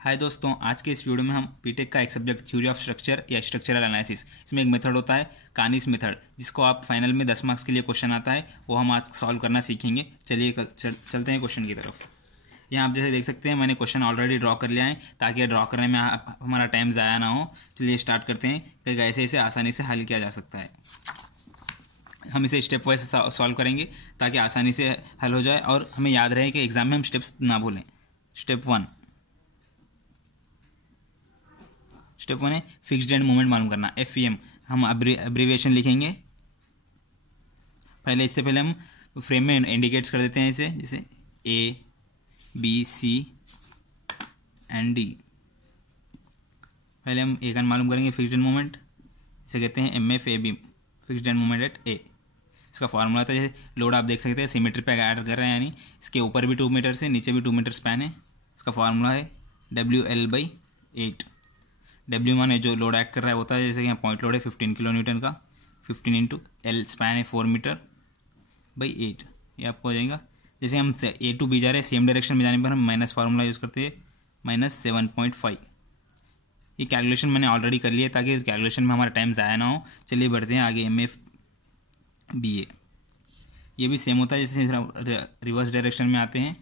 हाय दोस्तों, आज के इस वीडियो में हम बीटेक का एक सब्जेक्ट थ्योरी ऑफ स्ट्रक्चर या स्ट्रक्चरल एनालिसिस, इसमें एक मेथड होता है कानिस मेथड, जिसको आप फाइनल में 10 मार्क्स के लिए क्वेश्चन आता है, वो हम आज सॉल्व करना सीखेंगे। चलिए चलते हैं क्वेश्चन की तरफ। यहाँ आप जैसे देख सकते हैं मैंने क्वेश्चन ऑलरेडी ड्रॉ कर लिया है ताकि ड्रॉ करने में हमारा टाइम ज़ाया ना हो। चलिए स्टार्ट करते हैं कि ऐसे ऐसे आसानी से हल किया जा सकता है। हम इसे स्टेप वाइज सॉल्व करेंगे ताकि आसानी से हल हो जाए और हमें याद रहे कि एग्जाम में हम स्टेप्स ना भूलें। स्टेप वन है फिक्स्ड एंड मोमेंट मालूम करना, FEM। हम अब्रीविएशन लिखेंगे। इससे पहले हम फ्रेम में इंडिकेट्स कर देते हैं इसे, जैसे A, B, C and D। पहले हम A का मालूम करेंगे फिक्स्ड एंड मोमेंट, इसे कहते हैं MFAB, fixed end moment at A। इसका फार्मूला था, जैसे लोड आप देख सकते हैं सिमेट्री पे ऐड कर रहे हैं, यानी इसके ऊपर भी 2 मीटर से नीचे भी 2 मीटर स्पैन है। इसका फार्मूला है WL/8। W माने जो लोड एक्ट कर रहा है होता है, जैसे कि यहाँ पॉइंट लोड है 15 किलो न्यूटन का, 15 इंटू L स्पैन है 4 मीटर बाई 8, ये आपको हो जाएगा। जैसे हम A to B जा रहे हैं, सेम डायरेक्शन में जाने पर हम माइनस फार्मूला यूज़ करते हैं, -7.5। ये कैलकुलेशन मैंने ऑलरेडी कर लिया है ताकि कैलकुलेशन में हमारा टाइम ज़ाया ना हो। चलिए बढ़ते हैं आगे। MFBA, ये भी सेम होता है, जैसे रिवर्स डायरेक्शन में आते हैं,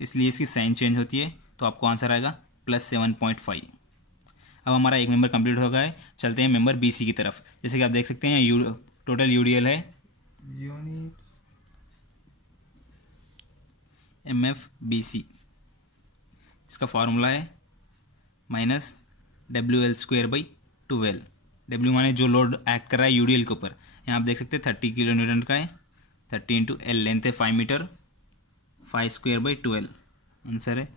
इसलिए इसकी साइन चेंज होती है, तो आपको आंसर आएगा +7.5। अब हमारा एक मेंबर कंप्लीट हो गया है। चलते हैं मेंबर BC की तरफ। जैसे कि आप देख सकते हैं टोटल UDL है MFBC। इसका फॉर्मूला है -WL²/12। W माने जो लोड एक्ट कर रहा है UDL के ऊपर। यहाँ आप देख सकते हैं 30 किलो न्यूटन का है, 30 इंटू L लेंथ है 5 मीटर, 5²/12 आंसर है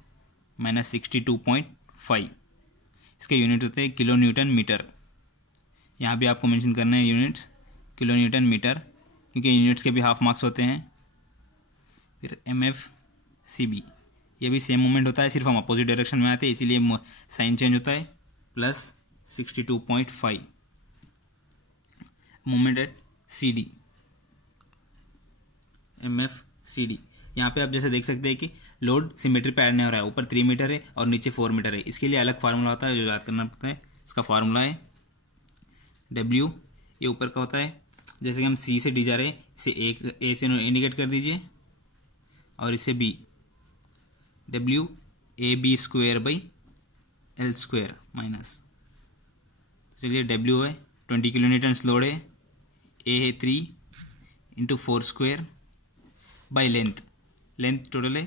-62.5। इसके यूनिट होते हैं किलो न्यूटन मीटर। यहाँ भी आपको मेंशन करना है यूनिट्स किलो न्यूटन मीटर, क्योंकि यूनिट्स के भी हाफ मार्क्स होते हैं। फिर MFCB, ये भी सेम मोमेंट होता है, सिर्फ हम अपोजिट डायरेक्शन में आते हैं, इसीलिए साइन चेंज होता है, +62.5। Moment at CD, MFCD। यहाँ पे आप जैसे देख सकते हैं कि लोड सिमेट्री पे ऐड नहीं हो रहा है, ऊपर 3 मीटर है और नीचे 4 मीटर है। इसके लिए अलग फार्मूला होता है जो याद करना पड़ता है। इसका फार्मूला है W, ये ऊपर का होता है, जैसे कि हम C से D जा रहे हैं, इसे A से इंडिकेट कर दीजिए और इसे B, WAB²/L² माइनस। चलिए W है 20 किलो न्यूटन लोड है, A है 3 इंटू 4² बाई लेंथ टोटल है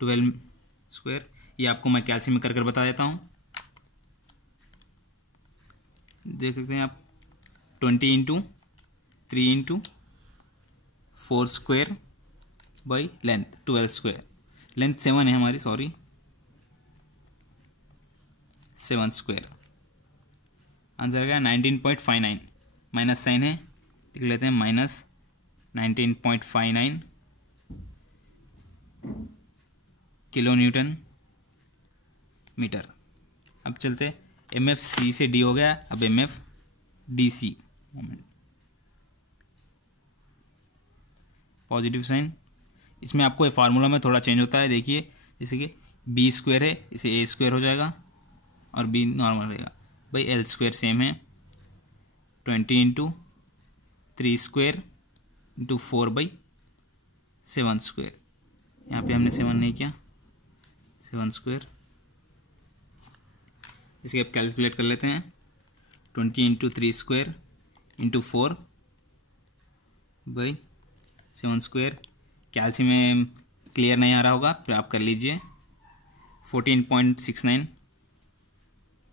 12²। ये आपको मैं कैल्सी में कर बता देता हूँ। देख सकते हैं आप 20 into 3 into 4² by length 12²। Length 7 है हमारी, सॉरी 7²। आंसर क्या 19.59, माइनस साइन है, लिख लेते हैं -19.59 किलो न्यूटन मीटर। अब चलते MFC से D हो गया, अब MFDC मोमेंट, पॉजिटिव साइन। इसमें आपको ये फार्मूला में थोड़ा चेंज होता है, देखिए जैसे कि B² है, इसे A² हो जाएगा और B नॉर्मल रहेगा भाई, L² सेम है, 20 इंटू 3² इंटू 4/7²। यहाँ पे हमने 7 नहीं किया, 7²। इसे आप कैलकुलेट कर लेते हैं, 20 इंटू 3² इंटू 4/7²। कैल्सी में क्लियर नहीं आ रहा होगा तो आप कर लीजिए, 14.69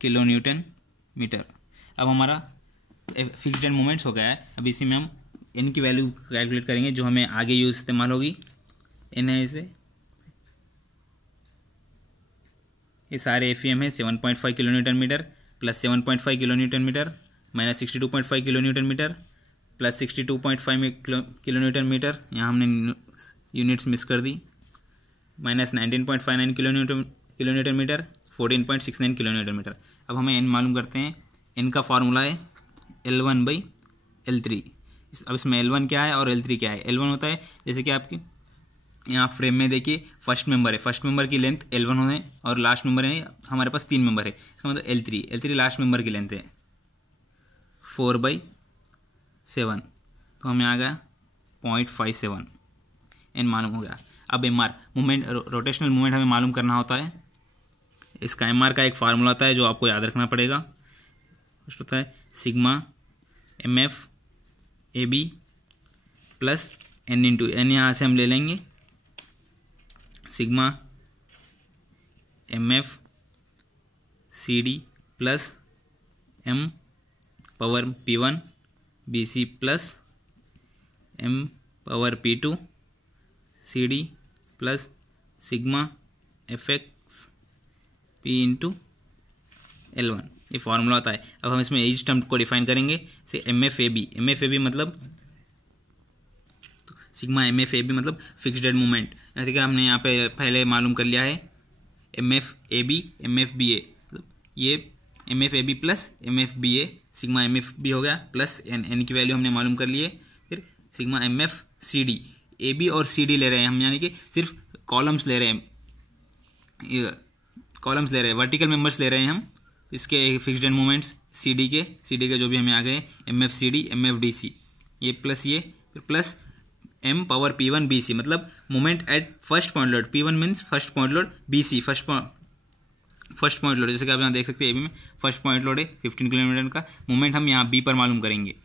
किलो न्यूटन मीटर। अब हमारा फिक्स्ड एंड मोमेंट्स हो गया है। अब इसी में हम N की वैल्यू कैलकुलेट करेंगे जो हमें आगे यूज इस्तेमाल होगी। N है इसे, ये सारे FEM है, 7.5 kilo newton metre plus 7.5 kilo newton metre -62.5 kilo newton metre plus 62.5 kilo newton metre. यहाँ हमने यूनिट्स मिस कर दी, -19.59 kilo newton metre, 14.69 kilo newton metre. अब हमें N मालूम करते हैं। N का फार्मूला है L1/L3। अब इसमें L1 क्या है और L3 क्या है। L1 होता है जैसे कि आपकी यहाँ फ्रेम में देखिए फर्स्ट मेंबर है, फर्स्ट मेंबर की लेंथ L1 है और लास्ट मेंबर है हमारे पास 3 मेंबर है, इसका मतलब L3 लास्ट मेंबर की लेंथ है 4/7, तो हमें आ गया 0.57 एन मालूम हो गया। अब MR मूवमेंट, रोटेशनल मूवमेंट हमें मालूम करना होता है। इसका MR का एक फार्मूला होता है जो आपको याद रखना पड़ेगा। फर्स्ट होता है sigma MF AB plus N into N, यहाँ से हम ले लेंगे sigma MF CD plus M power P1 BC plus M power P2 CD plus sigma FX P into L1, ये फॉर्मूला होता है। अब हम इसमें एज टर्म को डिफाइन करेंगे से MFAB मतलब सिग्मा MFAB मतलब फिक्स्ड डेड मूवमेंट। जैसे कि हमने यहाँ पे पहले मालूम कर लिया है MFAB MFBA, मतलब ये MFAB plus MFBA sigma MFB हो गया प्लस N की वैल्यू हमने मालूम कर लिए। फिर सिग्मा MFCD, AB और CD ले रहे हैं हम, यानी कि सिर्फ कॉलम्स ले रहे हैं, वर्टिकल मेंबर्स ले रहे हैं हम इसके फिक्स्ड डेड मूवमेंट्स CD के जो भी हमें आ गए MFCD MFDC, ये प्लस ये फिर plus M power P1 BC मतलब moment at first point load, P1 means first point load, BC first point load, जैसे कि आप यहाँ देख सकते हैं AB में फर्स्ट पॉइंट लोड है 15 किलोमीटर का, मोमेंट हम यहाँ B पर मालूम करेंगे।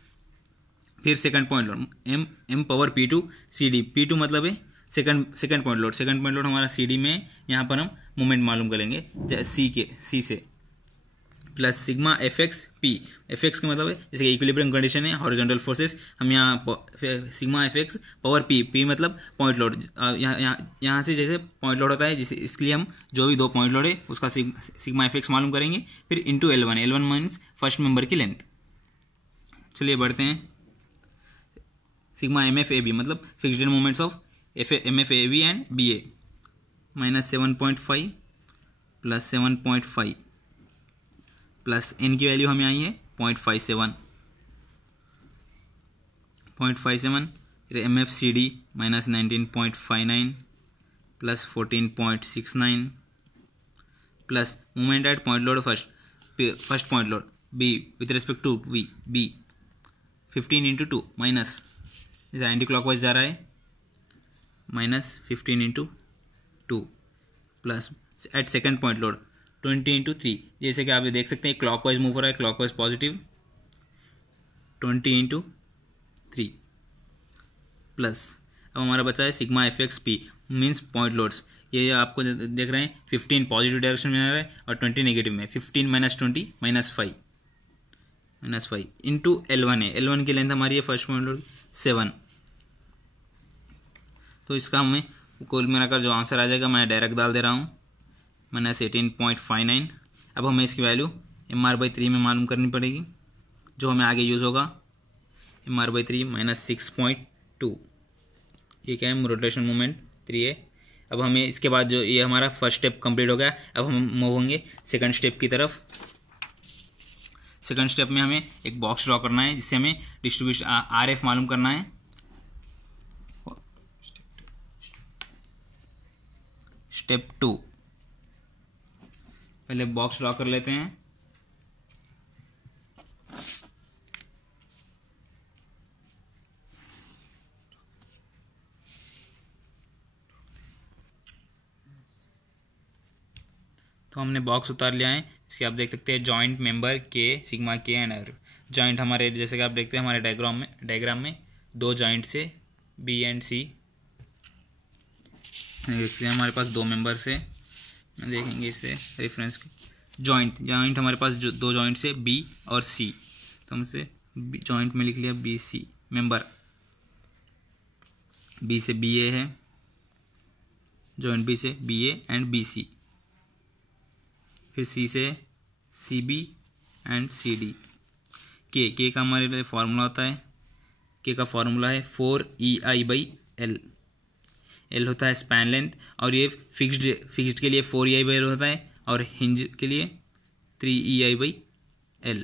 फिर second point load M power P2 CD, P2 मतलब है सेकंड पॉइंट लोड हमारा CD में, यहाँ पर हम मोमेंट मालूम करेंगे C से plus sigma FX P, FX का मतलब है जैसे कि इक्विलिब्रियम कंडीशन है हॉरिजॉन्टल फोर्सेस, हम यहाँ सिग्मा FX पावर P मतलब पॉइंट लोड, यहाँ से जैसे पॉइंट लोड होता है जिसे, इसलिए हम जो भी 2 पॉइंट लोड है उसका सिग्मा FX मालूम करेंगे। फिर into L1 means first member की लेंथ। चलिए बढ़ते हैं, सिग्मा MFAB मतलब fixed movements of MFAB and BA minus 7.5 plus 7.5 plus N की वैल्यू हमें आई है 0.57, फिर MFCD minus 19.59 plus 14.69 plus movement at point load first point load B with respect to B 15 into 2 minus, इसे anti clockwise जा रहा है, minus 15 into 2 plus eight second point load 20 into 3, जैसे कि आप ये देख सकते हैं क्लॉकवाइज मूव हो रहा है, क्लॉकवाइज पॉजिटिव 20 इंटू 3 प्लस अब हमारा बचा है sigma FX P means point loads, ये आपको देख रहे हैं 15 पॉजिटिव डायरेक्शन में आ रहा है और 20 नेगेटिव में, 15 माइनस 20 माइनस 5 इंटू L1 है, L1 की लेंथ हमारी है फर्स्ट पॉइंट लोड 7, तो इसका हमें कुल मिलाकर जो आंसर आ जाएगा मैं डायरेक्ट डाल दे रहा हूँ माइनस 18.59। अब हमें इसकी वैल्यू MR/3 में मालूम करनी पड़ेगी, जो हमें आगे यूज़ होगा MR/3 माइनस 6.2, ये क्या है रोटेशन मूवमेंट 3 है। अब हमें इसके बाद जो ये हमारा फर्स्ट स्टेप कंप्लीट हो गया, अब हम मूव होंगे सेकंड स्टेप की तरफ। सेकंड स्टेप में हमें एक बॉक्स ड्रॉ करना है जिससे हमें डिस्ट्रीब्यूशन RF मालूम करना है। स्टेप 2, पहले बॉक्स ड्रॉ कर लेते हैं। तो हमने बॉक्स उतार लिया है, इसके आप देख सकते हैं जॉइंट मेंबर के सिग्मा के एंड R। जॉइंट हमारे जैसे कि आप देखते हैं हमारे डायग्राम में 2 जॉइंट से B एंड C, देखते हैं हमारे पास 2 मेंबर से, देखेंगे इससे रेफरेंस जॉइंट हमारे पास जो 2 जॉइंट से B और C, तो हमसे जॉइंट में लिख लिया BC मेंबर, B से BA है, जॉइंट B से BA एंड BC, फिर C से CB एंड CD। K का हमारे लिए फॉर्मूला होता है, K का फॉर्मूला है 4EI/L, L होता है स्पैन लेंथ, और ये फिक्स्ड के लिए 4EI/L होता है और हिंज के लिए 3EI/L।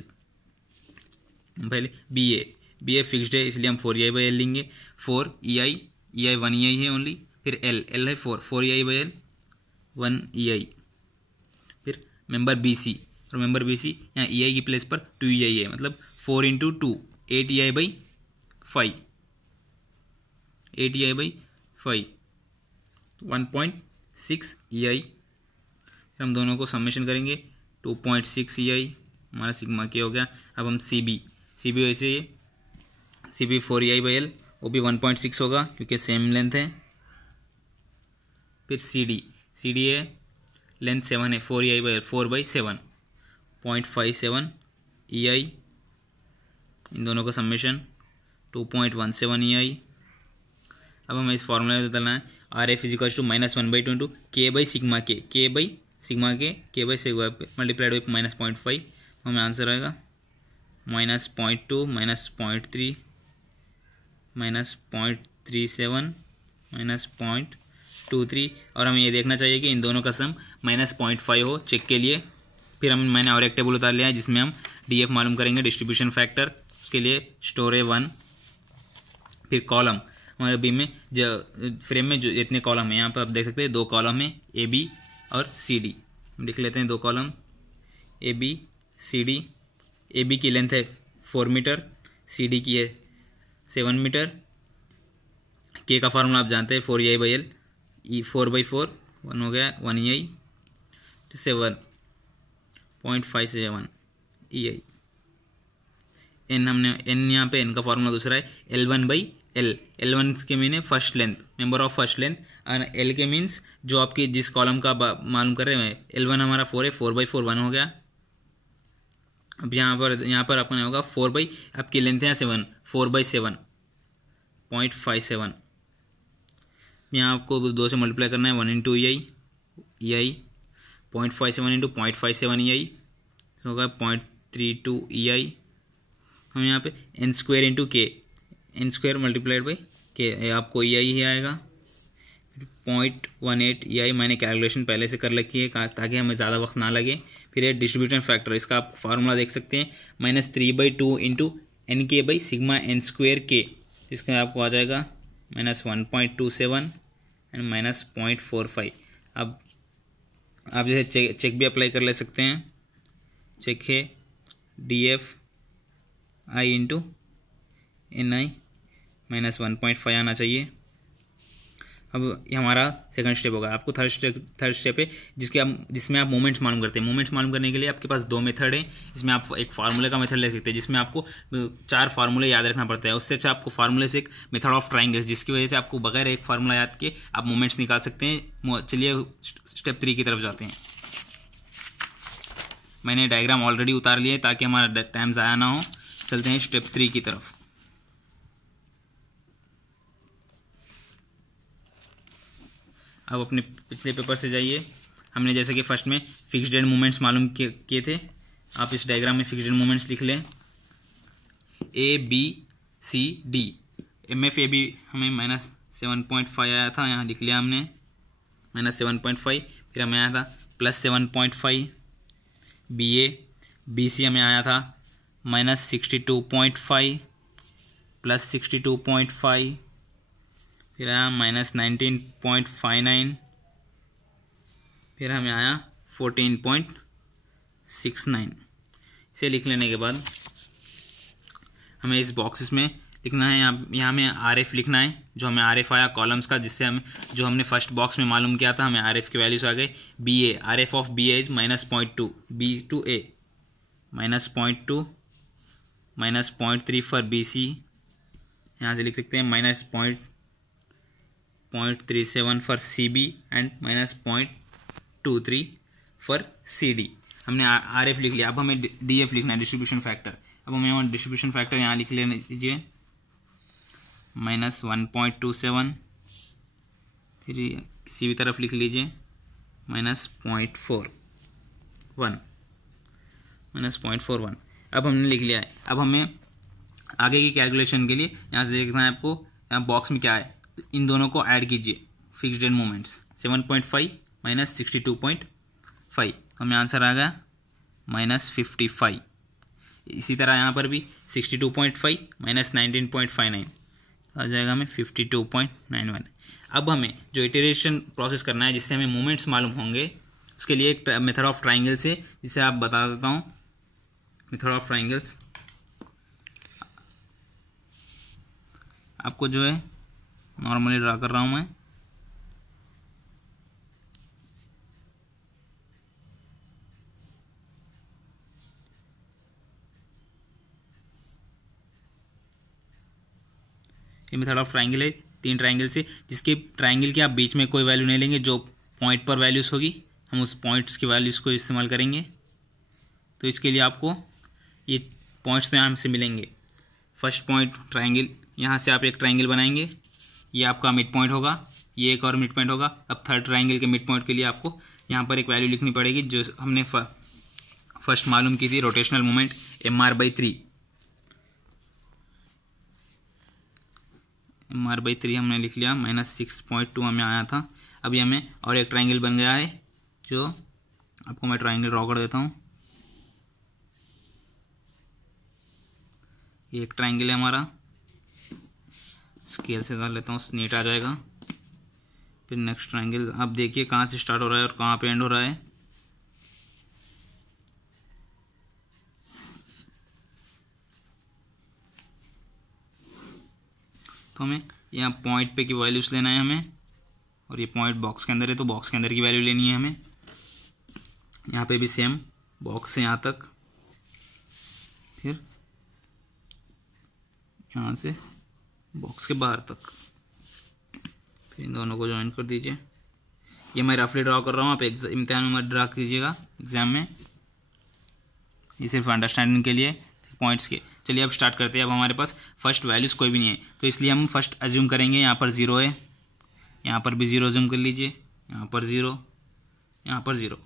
पहले BA फिक्स्ड है इसलिए हम 4EI/L लेंगे, 4 EI 1 EI है ओनली, फिर एल है 4 EI बाई एल 1 EI, फिर मेंबर BC, और मेंबर BC यहाँ EI की प्लेस पर 2 EI है, मतलब 4 into 2 8 EI by 5, 8 EI by 5 1.6 EI। फिर हम दोनों को समेशन करेंगे 2.6 EI, हमारा सिग्मा के हो गया। अब हम सी बी वैसे C B 4 EI by L, वो भी 1.6 होगा क्योंकि सेम लेंथ है। फिर सी डी है, लेंथ 7 है, 4 EI by L 4 by 7 0.57 EI, इन दोनों का समेशन 2.17 EI। अब हमें इस फॉर्मूला में बदलना है, आर एफ इजिकल्स टू -1/2 के बाई सिग्मा के बाई सिग्मा मल्टीप्लाइड बाई -0.5, हमें आंसर आएगा -0.2 -0.3 -0.37 -0.23, और हमें ये देखना चाहिए कि इन दोनों का सम -0.5 हो चेक के लिए। फिर मैंने और एक टेबल उतार लिया है जिसमें हम DF मालूम करेंगे, डिस्ट्रीब्यूशन फैक्टर। उसके लिए स्टोर है 1, फिर कॉलम हमारे बी में जो फ्रेम में जो इतने कॉलम है, यहाँ पर आप देख सकते हैं 2 कॉलम है AB और CD, हम लिख लेते हैं 2 कॉलम AB CD। AB की लेंथ है 4 मीटर, CD की है 7 मीटर। K का फार्मूला आप जानते हैं 4 EI बाई एल, 4 बाई 4 1 हो गया 1 EI 7.57 EI। N यहाँ पे N का फार्मूला दूसरा है L1 बाई एल, L1 के मीन है first length, member of first length, और L के मीन्स जो आपके जिस कॉलम का मालूम कर रहे हैं। L1 हमारा 4 है, 4 बाई 4 1 हो गया। अब यहाँ पर आपका होगा 4 बाई, आपकी लेंथ है 7, 4 बाई 7.57, यहाँ आपको 2 से मल्टीप्लाई करना है 1 इंटू EI 0.57 इंटू 0.57 EI होगा 0.32 EI। हम यहाँ पे N स्क्वायर इंटू के, N स्क्वायर मल्टीप्लाइड बाई के, आपको EI ही आएगा 0.18 EI। मैंने कैलकुलेशन पहले से कर रखी है ताकि हमें ज़्यादा वक्त ना लगे। फिर ये डिस्ट्रीब्यूशन फैक्टर, इसका आप फार्मूला देख सकते हैं -3/2 into NK by sigma N square के, इसका आपको आ जाएगा -1.27 एंड -0.45। अब आप जैसे चेक भी अप्लाई कर ले सकते हैं, चेक है DF I इंटू NI -1.5 आना चाहिए। अब ये हमारा सेकंड स्टेप होगा। आपको थर्ड स्टेप है जिसमें आप मोमेंट्स मालूम करते हैं। मोमेंट्स मालूम करने के लिए आपके पास 2 मेथड है। इसमें आप एक फार्मूले का मेथड ले सकते हैं जिसमें आपको 4 फार्मूले याद रखना पड़ता है। उससे अच्छा आपको फार्मूले से एक मेथड ऑफ ट्राइंगल्स, जिसकी वजह से आपको बगैर एक फार्मूला याद के आप मोमेंट्स निकाल सकते हैं। चलिए स्टेप 3 की तरफ जाते हैं। मैंने डायग्राम ऑलरेडी उतार लिया है ताकि हमारा टाइम ज़ाया ना हो। चलते हैं स्टेप 3 की तरफ। अब अपने पिछले पेपर से जाइए। हमने जैसे कि फर्स्ट में फिक्स्ड एंड मोमेंट्स मालूम किए थे। आप इस डायग्राम में फिक्स्ड एंड मोमेंट्स लिख लें ABCD। MFAB हमें -7.5 आया था, यहाँ लिख लिया हमने -7.5। फिर हमें आया था +7.5। BC हमें आया था -62.5 +62.5। फिर आया -19.59। फिर हमें आया 14.69। इसे लिख लेने के बाद हमें इस बॉक्सेस में लिखना है। यहाँ हमें RF लिखना है, जो हमें RF आया कॉलम्स का, जिससे हम जो हमने फर्स्ट बॉक्स में मालूम किया था हमें RF की वैल्यूज आ गई। BA RF of BA is -0.2, B to A -0.2 -0.3 for BC। यहाँ से लिख सकते हैं -0.37 for CB and -0.23 for CD। हमने RF लिख लिया। अब हमें DF लिखना है, डिस्ट्रीब्यूशन फैक्टर। अब हमें डिस्ट्रीब्यूशन फैक्टर यहाँ लिख लेने दीजिए -1.27। फिर किसी भी तरफ लिख लीजिए -0.41। अब हमने लिख लिया है। अब हमें आगे की कैलकुलेशन के लिए यहाँ से देखना है आपको, यहाँ बॉक्स में क्या है, इन दोनों को ऐड कीजिए। फिक्स्ड एंड मोमेंट्स 7.5 -62.5, हमें आंसर आ गया -55। इसी तरह यहाँ पर भी 62.5 -19.59 आ जाएगा हमें 52.91। अब हमें जो इटरेशन प्रोसेस करना है जिससे हमें मोमेंट्स मालूम होंगे, उसके लिए एक मेथड ऑफ ट्राइंगल से, जिसे आप बता देता हूँ। मेथड ऑफ ट्राइंगल्स आपको जो है नॉर्मली ड्रा कर रहा हूँ मैं। ये मेथड ऑफ ट्राइंगल है 3 ट्राइंगल से, जिसके ट्राइंगल के आप बीच में कोई वैल्यू नहीं लेंगे, जो पॉइंट पर वैल्यूज़ होगी हम उस पॉइंट्स की वैल्यूज़ को इस्तेमाल करेंगे। तो इसके लिए आपको ये पॉइंट्स तो यहाँ से मिलेंगे। फर्स्ट पॉइंट ट्राइंगल, यहाँ से आप एक ट्राइंगल बनाएंगे, ये आपका मिड पॉइंट होगा, ये एक और मिड पॉइंट होगा। अब थर्ड ट्राइंगल के मिड पॉइंट के लिए आपको यहाँ पर एक वैल्यू लिखनी पड़ेगी जो हमने फर्स्ट मालूम की थी, रोटेशनल मोमेंट mr/3। mr/3 हमने लिख लिया, -6.2 हमें आया था। अभी हमें और एक ट्राइंगल बन गया है, जो आपको मैं ट्राइंगल ड्रॉ कर देता हूँ। ये एक ट्राइंगल है हमारा, स्केल से डाल लेता हूँ, नीट आ जाएगा। फिर नेक्स्ट ट्राइंगल आप देखिए कहाँ से स्टार्ट हो रहा है और कहाँ पे एंड हो रहा है। तो हमें यहाँ पॉइंट पे की वैल्यूज लेना है हमें, और ये पॉइंट बॉक्स के अंदर है तो बॉक्स के अंदर की वैल्यू लेनी है हमें। यहाँ पे भी सेम, बॉक्स से यहाँ तक, फिर यहाँ से बॉक्स के बाहर तक, फिर इन दोनों को ज्वाइन कर दीजिए। ये मैं रफली ड्रॉ कर रहा हूँ, आप इम्तिहान में मत ड्रा कीजिएगा एग्जाम में, ये सिर्फ अंडरस्टैंडिंग के लिए पॉइंट्स के। चलिए अब स्टार्ट करते हैं। अब हमारे पास फर्स्ट वैल्यूज़ कोई भी नहीं है, तो इसलिए हम फर्स्ट अज्यूम करेंगे यहाँ पर 0 है, यहाँ पर भी 0 अज्यूम कर लीजिए, यहाँ पर 0, यहाँ पर 0।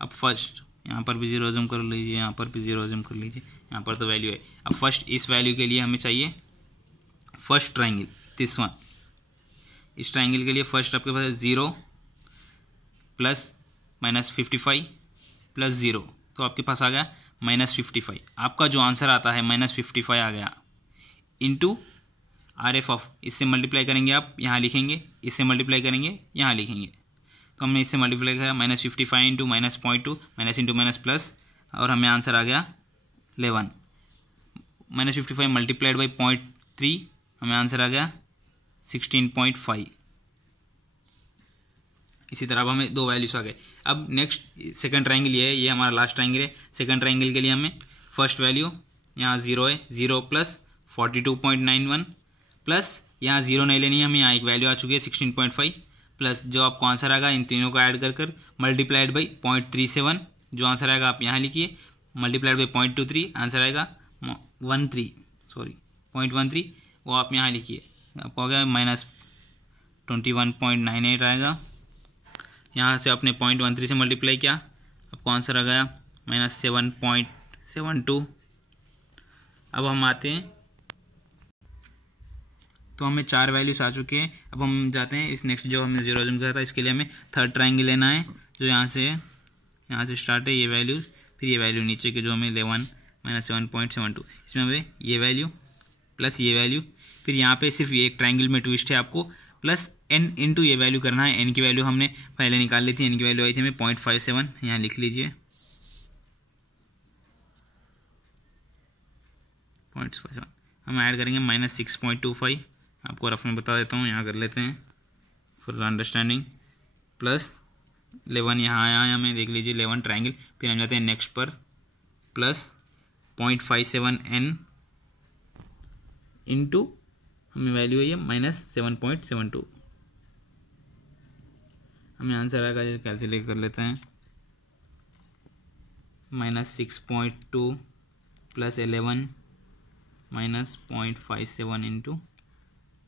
अब फर्स्ट यहाँ पर भी 0 अज्यूम कर लीजिए, यहाँ पर भी 0 अज्यूम कर लीजिए, यहाँ पर तो वैल्यू है। अब फर्स्ट इस वैल्यू के लिए हमें चाहिए फर्स्ट ट्राइंगल, दिस वन। इस ट्राइंगल के लिए फर्स्ट आपके पास 0 प्लस -55 प्लस 0, तो आपके पास आ गया -55। आपका जो आंसर आता है -55 आ गया, इंटू RF ऑफ, इससे मल्टीप्लाई करेंगे आप यहाँ लिखेंगे, इससे मल्टीप्लाई करेंगे यहाँ लिखेंगे। तो हमने इससे मल्टीप्लाई किया, -55 into -0.2, minus into minus plus, और हमें आंसर आ गया 11। -55 मल्टीप्लाइड बाई 0.3, हमें आंसर आ गया 16.5। इसी तरह अब हमें 2 वैल्यूज आ गए। अब नेक्स्ट सेकंड ट्राइंगल ये है, ये हमारा लास्ट ट्राइंगल है। सेकंड ट्राइंगल के लिए हमें फर्स्ट वैल्यू यहाँ 0 है, 0 प्लस 42.91 प्लस यहाँ 0 नहीं लेनी है हमें, यहाँ एक वैल्यू आ चुकी है 16.5, प्लस जो आपको आंसर आएगा इन तीनों को ऐड कर मल्टीप्लाइड बाई 0.37, जो आंसर आएगा आप यहाँ लिखिए, मल्टीप्लाइड बाई 0.23, आंसर आएगा 0.13, वो आप यहाँ लिखिए, आपको आ गया -21.98 आएगा। यहाँ से आपने 0.13 से मल्टीप्लाई किया, आपको आंसर आ गया -7.72। अब हम आते हैं, तो हमें 4 वैल्यूज आ चुके हैं। अब हम जाते हैं इस नेक्स्ट, जो हमने 0 अज्यूम किया था, इसके लिए हमें थर्ड ट्राइंगल लेना है, जो यहाँ से स्टार्ट है, ये वैल्यू, फिर ये वैल्यू नीचे के जो हमें 11 -7.72, इसमें हमें ये वैल्यू प्लस ये वैल्यू, फिर यहाँ पे सिर्फ ये एक ट्राइंगल में ट्विस्ट है, आपको प्लस n इंटू ये वैल्यू करना है। n की वैल्यू हमने पहले निकाल ली थी, n की वैल्यू आई थी हमें 0.57, यहाँ लिख लीजिए 0.57। हम ऐड करेंगे -6.25, आपको रफ में बता देता हूँ, यहाँ कर लेते हैं फॉर अंडरस्टैंडिंग, प्लस 11 यहाँ आया है हमें, देख लीजिए 11 ट्राइंगल। फिर हम जाते हैं नेक्स्ट पर, प्लस 0.57 n इंटू हमें वैल्यू है ये -7.72, हमें आंसर आएगा, कैलकुलेट कर लेते हैं, -6.2 प्लस 11 माइनस 0.57 इंटू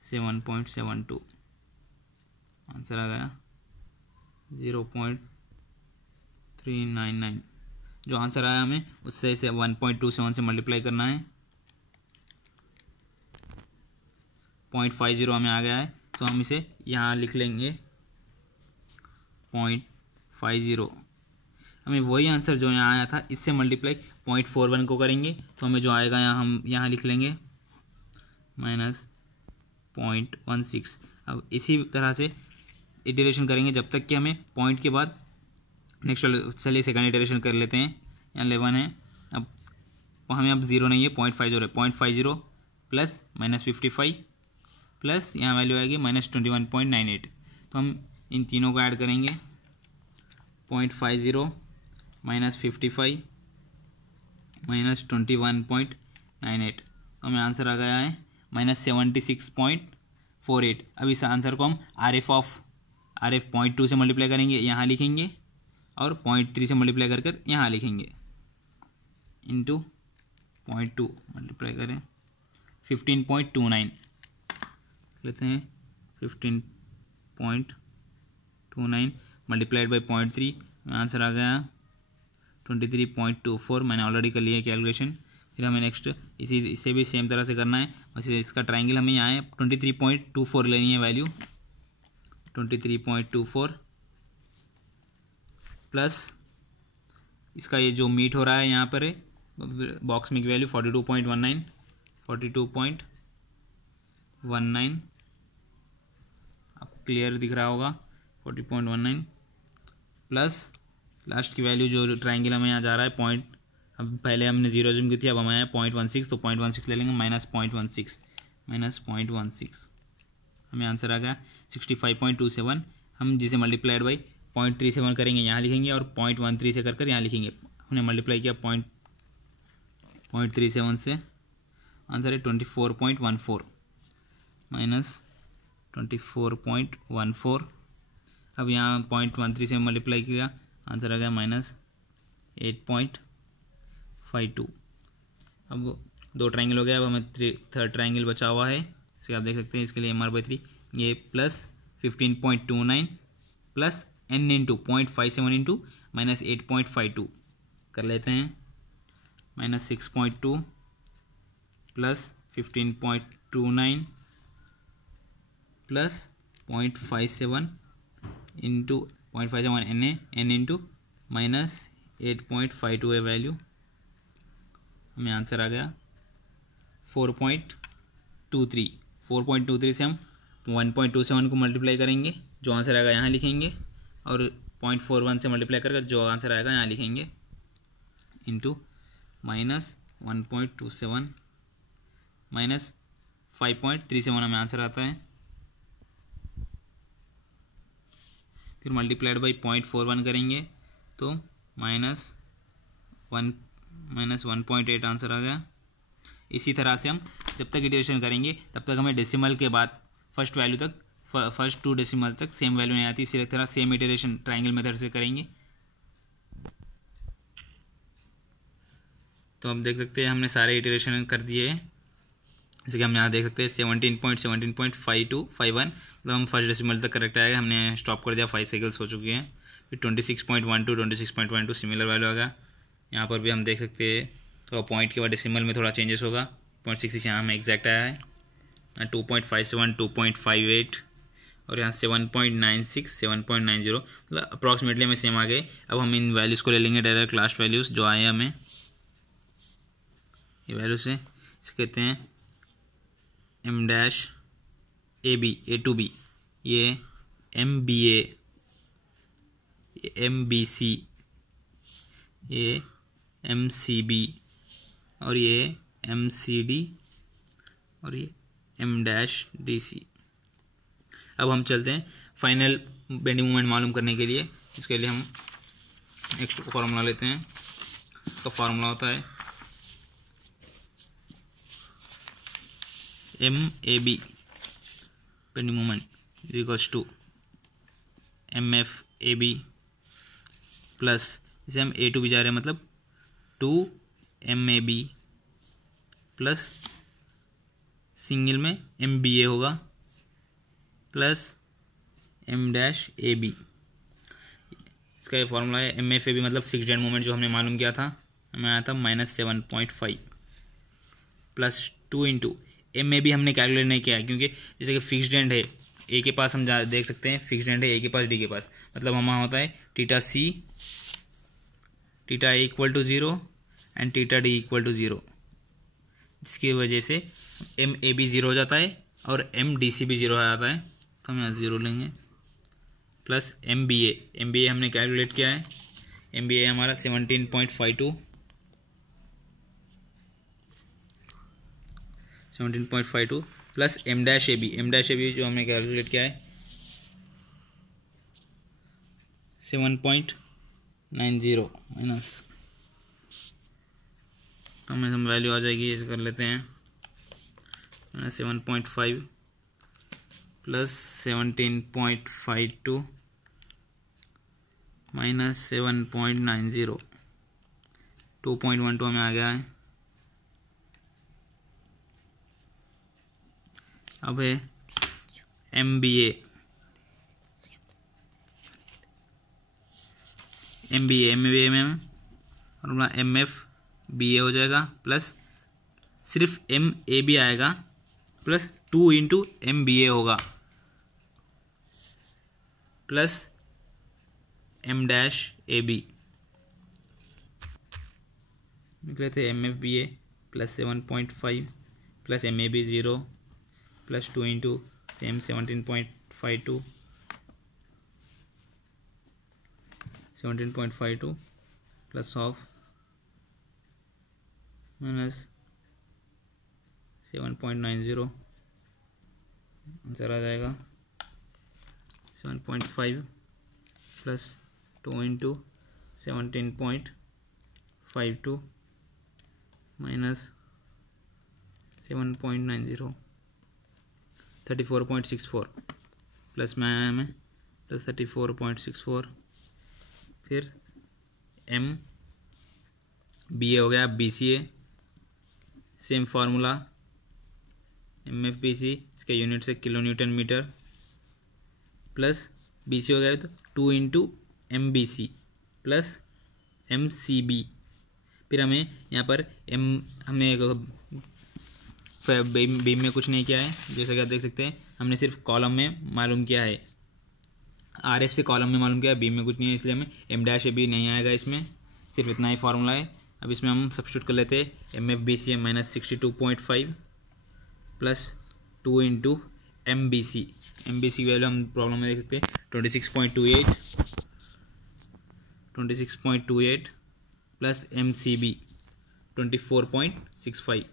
7.72, आंसर आ गया 0.399। जो आंसर आया हमें उससे इसे 1.27 से मल्टीप्लाई करना है, 0.50 हमें आ गया है, तो हम इसे यहाँ लिख लेंगे 0.50। हमें वही आंसर जो यहाँ आया था इससे मल्टीप्लाई 0.41 को करेंगे, तो हमें जो आएगा यहाँ हम यहाँ लिख लेंगे -0.16। अब इसी तरह से इटरेशन करेंगे जब तक कि हमें पॉइंट के बाद नेक्स्ट, चलिए सेकंड इटरेशन कर लेते हैं। यहाँ 11 है, अब हमें अब 0 नहीं है, 0.50 है, 0.50 प्लस -55 प्लस यहाँ वैल्यू आएगी -21.98। तो हम इन तीनों को ऐड करेंगे, 0.50 -55 -21.98, तो हमें आंसर आ गया है -76.48। अब इस आंसर को हम आर एफ 0.2 से मल्टीप्लाई करेंगे, यहाँ लिखेंगे, और 0.3 से मल्टीप्लाई कर कर यहाँ लिखेंगे, इंटू 0.2 मल्टीप्लाई करें 15.29 लेते हैं, 15.29 मल्टीप्लाइड बाई 0.3, आंसर आ गया 23.24। मैंने ऑलरेडी कर लिया है कैलकुलेशन। फिर हमें नेक्स्ट इसे भी सेम तरह से करना है, बस इसका ट्राइंगल हमें यहाँ है 23.24 लेनी है वैल्यू, 23.24 प्लस इसका ये जो मीट हो रहा है यहाँ पर बॉक्स में की वैल्यू 42.19 अब क्लियर दिख रहा होगा, 40.19 प्लस लास्ट की वैल्यू जो ट्राइंगल हमें यहाँ जा रहा है पॉइंट, अब पहले हमने 0 जूम की थी, अब हमें 0.16, तो 0.16 ले लेंगे, -0.16 हमें आंसर आ गया 65.27। हम जिसे मल्टीप्लाइड बाई 0.37 करेंगे यहाँ लिखेंगे, और 0.13 से कर यहाँ लिखेंगे। हमने मल्टीप्लाई किया 0.37 से, आंसर है 24.14 -24.14। अब यहाँ 0.13 से मल्टीप्लाई किया, आंसर आ गया -8.52। अब दो ट्राइंगल हो गया, अब हमें थर्ड ट्राइंगल बचा हुआ है, इसे आप देख सकते हैं। इसके लिए MR/3 ये plus 15.29 plus n into 0.57 into -8.52 कर लेते हैं, -6.2 plus 15.29 plus 0.57 into 0.57 n into -8.52 है वैल्यू, हमें आंसर आ गया 4.23। 4.23 से हम 1.27 को मल्टीप्लाई करेंगे, जो आंसर आएगा यहाँ लिखेंगे, और 0.41 से मल्टीप्लाई कर जो आंसर आएगा यहाँ लिखेंगे, इंटू -1.27 -5.37 हमें आंसर आता है। फिर मल्टीप्लाइड बाई 0.41 करेंगे तो -1.8 आंसर आ गया। इसी तरह से हम जब तक इटरेशन करेंगे तब तक हमें डेसिमल के बाद फर्स्ट वैल्यू तक, फर्स्ट 2 डेसिमल तक सेम वैल्यू नहीं आती, इसी तरह सेम इटरेशन ट्राइंगल मेथड से करेंगे। तो हम देख सकते हैं हमने सारे इटरेशन कर दिए हैं, जैसे कि हम यहाँ देख सकते हैं 17.5251, मतलब हम फर्स्ट डेसिमल तक करेक्ट आएगा, हमने स्टॉप कर दिया, 5 साइकिल्स हो चुकी हैं। फिर 26.12 सिमिलर वैल्यू आएगा। यहाँ पर भी हम देख सकते हैं थोड़ा पॉइंट के बाद डेसिमल में थोड़ा चेंजेस होगा, 0.66 यहाँ हमें एग्जैक्ट आया है, 2.57 2.58 और यहाँ 7.96 7.90, मतलब अप्रॉक्सीमेटली हमें सेम आ गए। अब हम इन वैल्यूज़ को ले लेंगे डायरेक्ट लास्ट वैल्यूज़ जो आए हमें ये वैल्यू से, इसे कहते हैं M-AB A to B, ये MBA, ये MBC, ये MCB और ये MCD और ये M-DC। अब हम चलते हैं फाइनल बेंडिंग मोमेंट मालूम करने के लिए। इसके लिए हम नेक्स्ट फॉर्मूला लेते हैं। इसका फॉर्मूला होता है MAB bending moment equals to MFAB plus, इसे हम A to B जा रहे हैं, मतलब 2MAB प्लस सिंगल में MBA होगा प्लस M-AB। इसका ये फॉर्मूला है। MFAB मतलब फिक्स्ड एंड मोमेंट जो हमने मालूम किया था, हमें आया था -7.5 प्लस 2 इंटू MAB हमने कैलकुलेट नहीं किया क्योंकि जैसे कि फिक्स्ड एंड है ए के पास, हम देख सकते हैं फिक्स्ड एंड है ए के पास डी के पास, मतलब हमारा होता है θC, θA = 0 एंड θD = 0, जिसकी वजह से MAB 0 हो जाता है और MDC भी 0 हो जाता है। तो हम यहाँ 0 लेंगे, प्लस MBA हमने कैलकुलेट किया है, MBA हमारा 17.52 प्लस M-AB जो हमने कैलकुलेट किया है 7.90 माइनस, तो हमें वैल्यू आ जाएगी, ऐसे कर लेते हैं 7.5 प्लस 17.52 माइनस 7.90, 2.12 हमें आ गया है। अब है MBA में और अपना MFBA हो जाएगा, प्लस सिर्फ MAB आएगा, प्लस 2 इंटू MBA होगा, प्लस M-AB निकले थे। MFBA plus 7.5 plus MAB 0 plus 2 into same 17.52 plus of minus 7.90, answer आ जाएगा 7.5 प्लस 2 इंटू 17.52 माइनस 7.90, 34.64 प्लस में आया हमें प्लस 34.64, फिर MBA हो गया, BCA सेम फार्मूला, MFBC इसके यूनिट से kilo newton metre, plus BC हो गया तो 2 इंटू MBC प्लस MCB, फिर हमें यहाँ पर हमने बीम में कुछ नहीं किया है, जैसा कि आप देख सकते हैं, हमने सिर्फ कॉलम में मालूम किया है, RF से कॉलम में मालूम किया है, बीम में कुछ नहीं है, इसलिए हमें M-AB नहीं आएगा, इसमें सिर्फ इतना ही फार्मूला है। अब इसमें हम सब्स्टिट्यूट कर लेते हैं, MFBC minus 62.5 plus 2 into MBC की वैल्यू हम प्रॉब्लम में देख सकते हैं 26.28 प्लस MCB 24.65,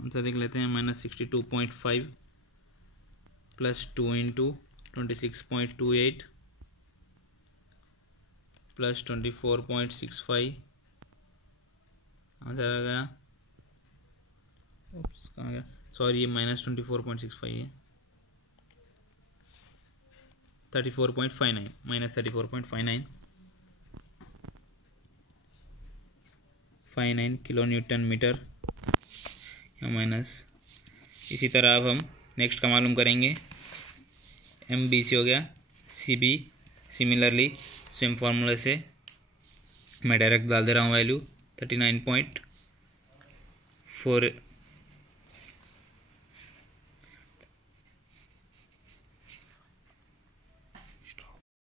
आंसर देख लेते हैं, minus 62.5 plus 2 into 26.28 plus 24.65, answer आ गया, कहाँ गया, सॉरी ये माइनस 24.65 है, 34.59 माइनस 34.59 किलो न्यूटन मीटर या माइनस। इसी तरह अब हम नेक्स्ट का मालूम करेंगे, MBC हो गया, CB सिमिलरली सेम फार्मूले से मैं डायरेक्ट डाल दे रहा हूँ वैल्यू 39.4